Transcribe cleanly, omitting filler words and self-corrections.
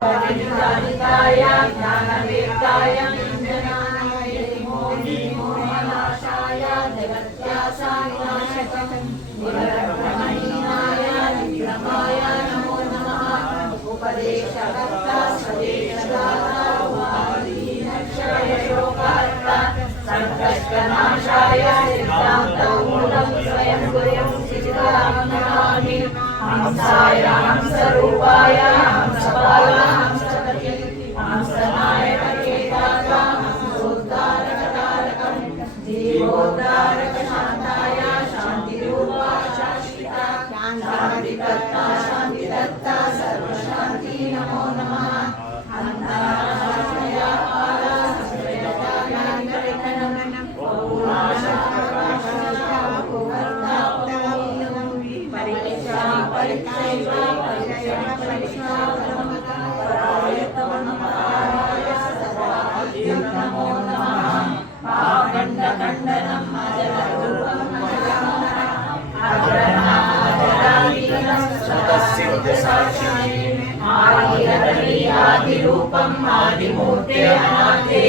ज्ञानिकाय ज्ञानवेत्ताय निरञ्जनाय मोहनाशाय जगत्याशानाशकं निरग्रमणीयाय विक्रमाय नमो नमः। उपदेशकर्ता स्वदेशदाता वादीनक्षयशोकार्ता संकष्टनाशाय सिद्धान्तमूलं स्वयं गुरुं सिद्धां नमामि। हंसाय हंसरूपाय हंसपाल हंसपति हंसनायककेताय हंसोद्धारकतारकं जीवोद्धारकशान्ताय शान्तिरूपा शाश्विता शान्तिकर्ता शान्तिदत्ता सर्वशान्ति नमो नमः। अन्तानाशया पाला संश्रयतानान्तरिकनं पौराशक्तकाशया कुवर्ता परीक्षा परीक्षैव परीक्षया परीक्षा परायतमनमकाराय सदाभिं नमो नमः। पाखण्डखण्डनम् अजररूपम् अजरामीनं स्वतःसिद्धसाक्षी आदिरतनी आदिरूपम् आदिमूर्ते अनाथे